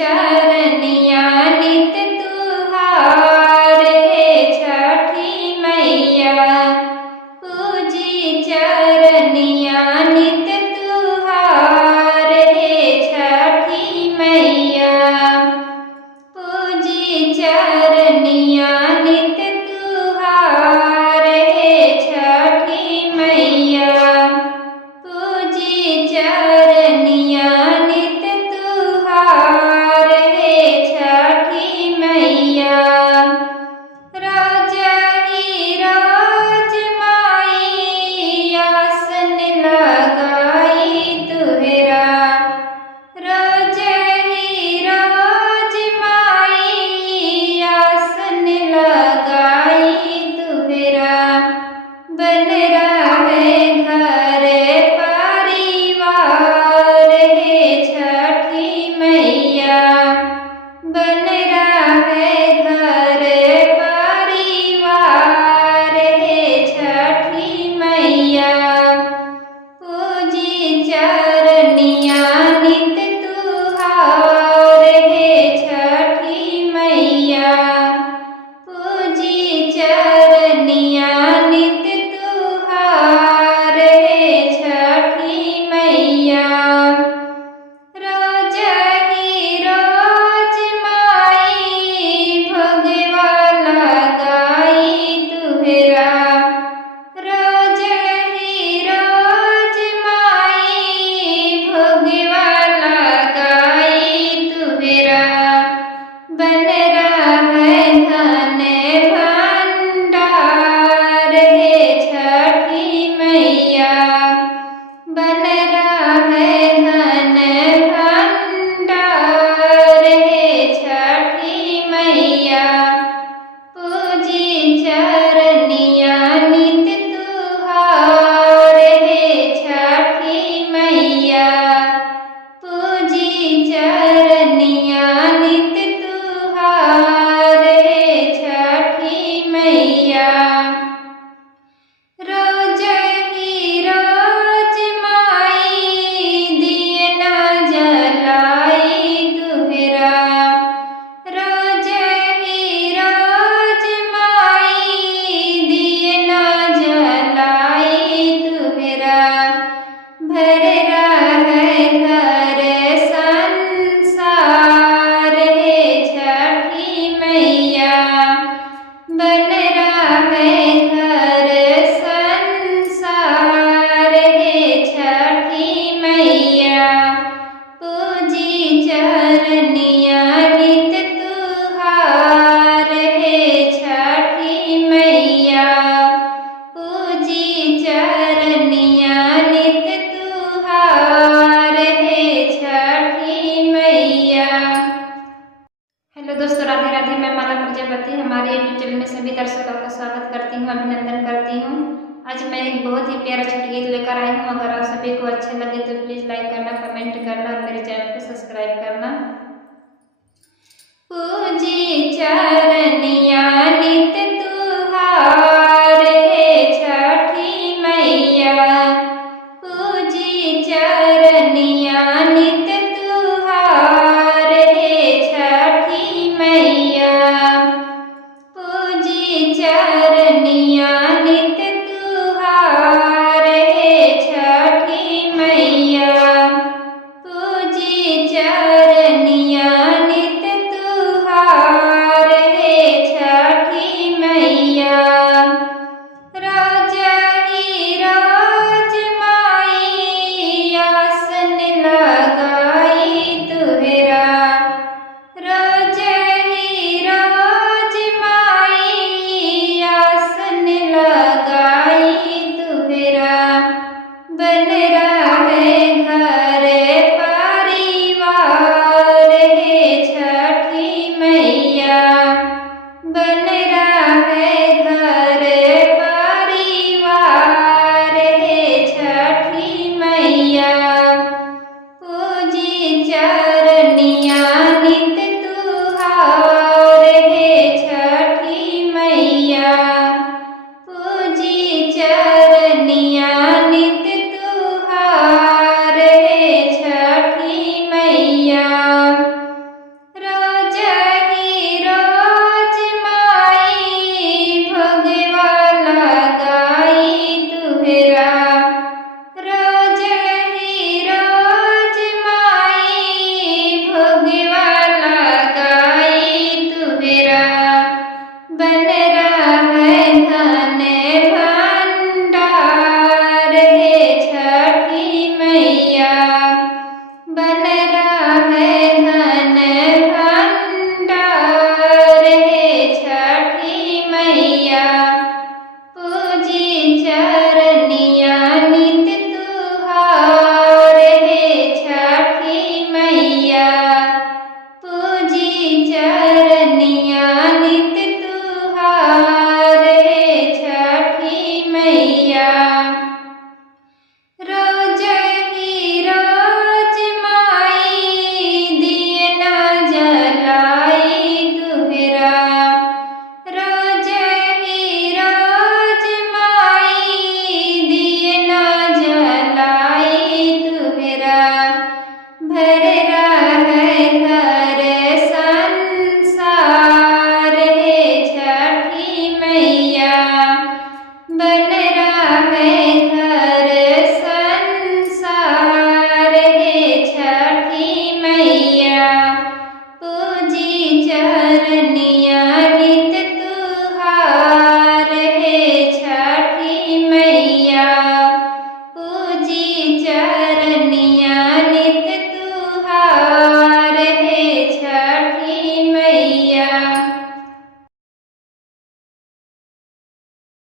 चरनिया नित तुहार हे छठी मैया। पूजी चरनिया नित तुहार हे छठी मैया। पूजी चरनिया नित तुहार हे छठी मैया। पूजी चरनिया नित तुहार हे छठी मैया। रोज ही रोज माई आसन लगाई तुहरा। रोज ही रोज माई आसन लगाई तुहरा। बन रहे घर परिवार हे छठी मैया। बन रहे घर परिवार हे छठी मैया। पूजी चरनिया नित तुहार हे छठी मैया। पूजी चरनिया नित तुहार हे छठी मैया। रोज ही रोज माई भोगवा लगाई तुहरा। रोज ही रोज माई भोगवा लगाई तुहरा। बन रहे धन भंडार हे छठी मैया। बन रहे धन भंडार हे छठी मैया। पूजी चरनिया नित तुहार हे छठी मैया। पूजी चरनिया नित तुहार हे छठी मैया। रोज ही रोज माई दियना जलाई तुहरा। रोज ही रोज माई दियना जलाई तुहरा। भर रहे घर संसार हे छठी मैया। बन रहे घर संसार हे छठी मैया। पूजी चरनिया नित तुहार हे छठी मैया। पूजी चरनिया नित तुहार हे छठी मैया। हेलो दोस्तों, राधे राधे। मैं माला प्रजापति हमारे यूट्यूब चैनल में सभी दर्शकों का स्वागत करती हूँ, अभिनंदन करती हूँ। आज मैं एक बहुत ही प्यारा छोटा गीत लेकर आई हूँ। अगर आप सभी को अच्छा लगे तो प्लीज़ लाइक करना, कमेंट करना और मेरे चैनल को सब्सक्राइब करना। पूजी चरनिया नित तुहार हे छठी मैया। पूजी चरनिया नित तुहार हे छठी मैया। पूजी चरनिया नित तुहार हे छठी मैया। पूजी है धन भंडार हे छठी मैया। पूजी चरनिया नित तुहार हे छठी मैया। पूजी चरनिया नित तुहार हे छठी मैया। रोज ही रोज माई दिए न जलाई तुहरा। रोज ही रोज माई दिए न जलाई तुहरा। भर रहा है घर